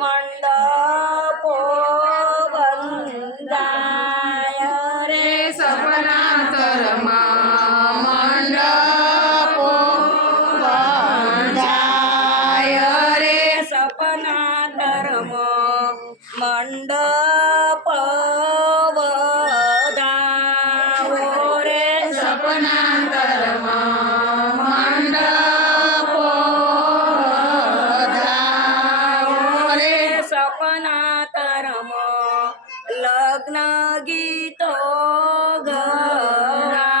મંડપો બંધાય રે સપના તરમાં મંડપો બંધાય રે સપના ધર્મ મંડપ વધાવો રે સપના લગ્ન ગીતો ગાય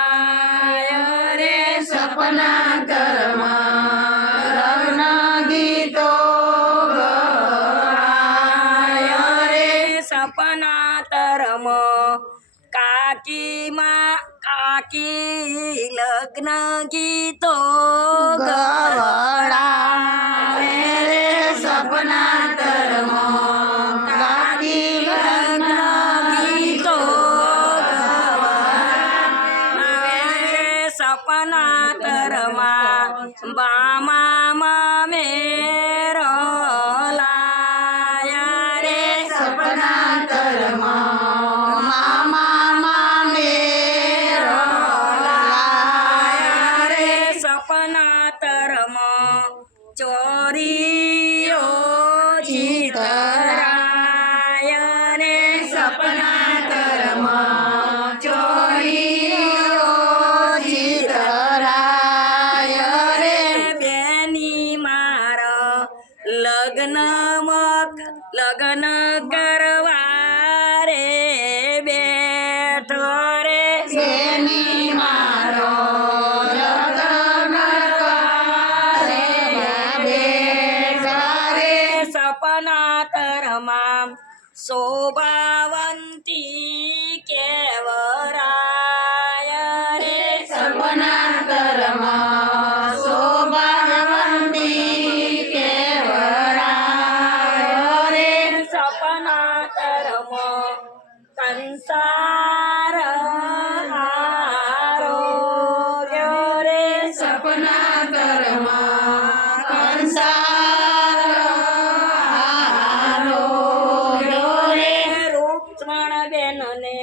રે સપના કરમાં ગીતો ગાય સપના તરમ કાકીમાં કાકી લગ્ન ગીતો ગવડા બામા મેરો લાયા રે સપના તરમાં મામા મેરો લાયા રે સપના ચોરી स्वप्नात रमा शोभावंती. બેનને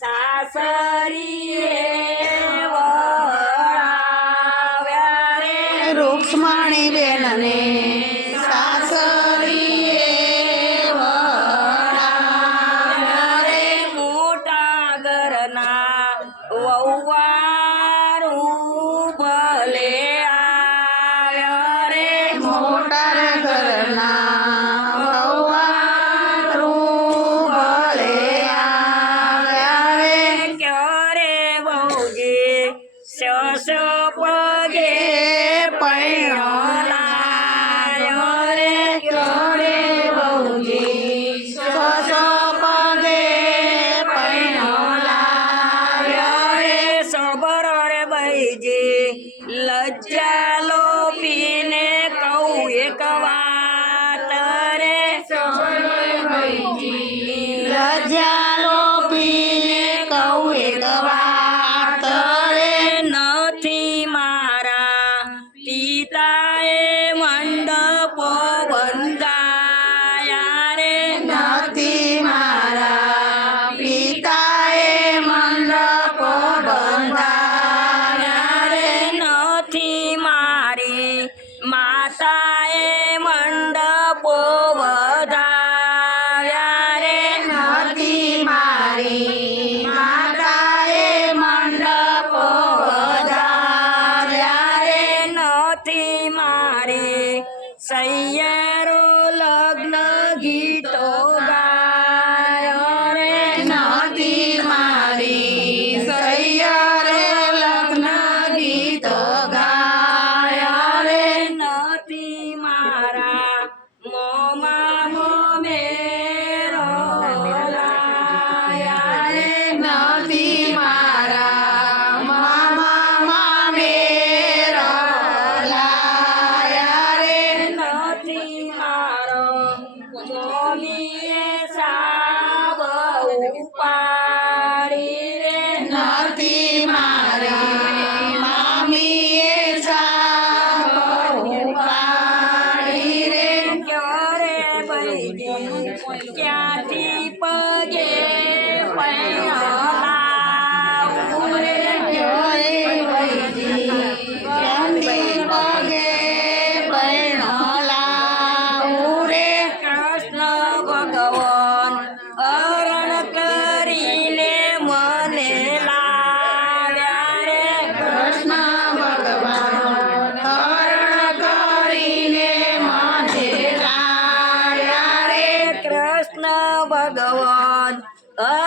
સાસરી Bye. નથી મારી સૈયદ Ah!